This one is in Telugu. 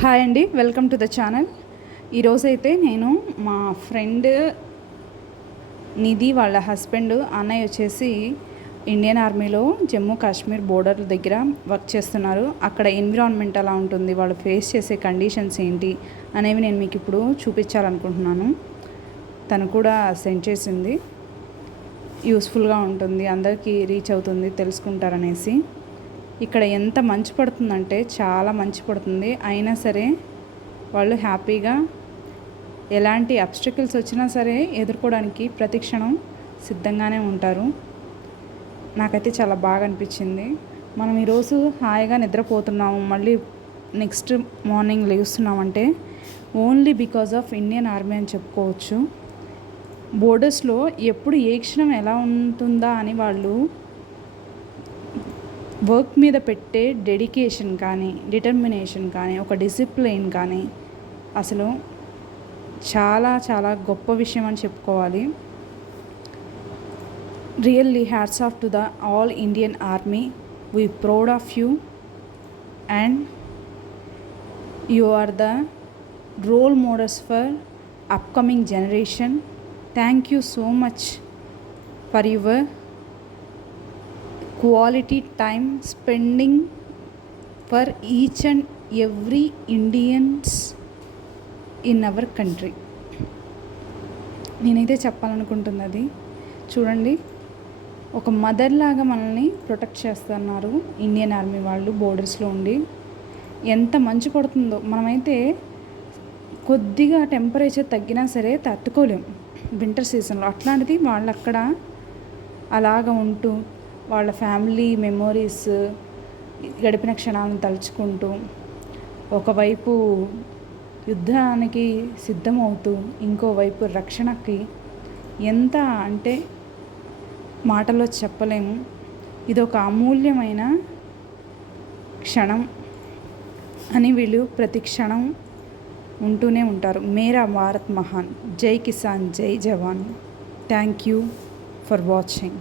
హాయ్ అండి, వెల్కమ్ టు ద ఛానల్. ఈరోజైతే నేను మా ఫ్రెండ్ నిధి వాళ్ళ హస్బెండ్ అన్నయ్య వచ్చేసి ఇండియన్ ఆర్మీలో జమ్మూ కాశ్మీర్ బోర్డర్ దగ్గర వర్క్ చేస్తున్నారు. అక్కడ ఎన్విరాన్మెంట్ ఎలా ఉంటుంది, వాళ్ళు ఫేస్ చేసే కండిషన్స్ ఏంటి అనేవి నేను మీకు ఇప్పుడు చూపించాలనుకుంటున్నాను. తను కూడా సెండ్ చేసింది, యూస్ఫుల్గా ఉంటుంది, అందరికీ రీచ్ అవుతుంది, తెలుసుకుంటారనేసి. ఇక్కడ ఎంత మంచు పడుతుందంటే చాలా మంచు పడుతుంది, అయినా సరే వాళ్ళు హ్యాపీగా ఎలాంటి అబ్స్టకిల్స్ వచ్చినా సరే ఎదుర్కోవడానికి ప్రతి క్షణం సిద్ధంగానే ఉంటారు. నాకైతే చాలా బాగా అనిపించింది. మనం ఈరోజు హాయిగా నిద్రపోతున్నాము, మళ్ళీ నెక్స్ట్ మార్నింగ్ లేస్తున్నామంటే only because of Indian army అని చెప్పుకోవచ్చు. బోర్డర్స్లో ఎప్పుడు ఏ క్షణం ఎలా ఉంటుందా అని వాళ్ళు వర్క్ మీద పెట్టే డెడికేషన్ కానీ, డిటర్మినేషన్ కానీ, ఒక డిసిప్లిన్ కానీ అసలు చాలా చాలా గొప్ప విషయం అని చెప్పుకోవాలి. Really hats off to the all Indian army. We proud of you and you are the role models for upcoming generation. Thank you so much for your quality time spending for each and every Indians in our country. నేనైతే చెప్పాలనుకుంటున్నది చూడండి, ఒక మదర్ లాగా మనల్ని ప్రొటెక్ట్ చేస్తున్నారు ఇండియన్ ఆర్మీ వాళ్ళు బోర్డర్స్లో ఉండి. ఎంత మంచు పడుతుందో, మనమైతే కొద్దిగా టెంపరేచర్ తగ్గినా సరే తట్టుకోలేం వింటర్ సీజన్లో. అట్లాంటిది వాళ్ళు అక్కడ అలాగ ఉంటూ వాళ్ళ ఫ్యామిలీ మెమోరీస్, గడిపిన క్షణాలను తలుచుకుంటూ ఒకవైపు యుద్ధానికి సిద్ధమవుతూ ఇంకోవైపు రక్షణకి, ఎంత అంటే మాటల్లో చెప్పలేము. ఇదొక అమూల్యమైన క్షణం అని వీళ్ళు ప్రతి క్షణం ఉంటూనే ఉంటారు. మేరా భారత్ మహాన్, జై కిసాన్, జై జవాన్. Thank you for watching.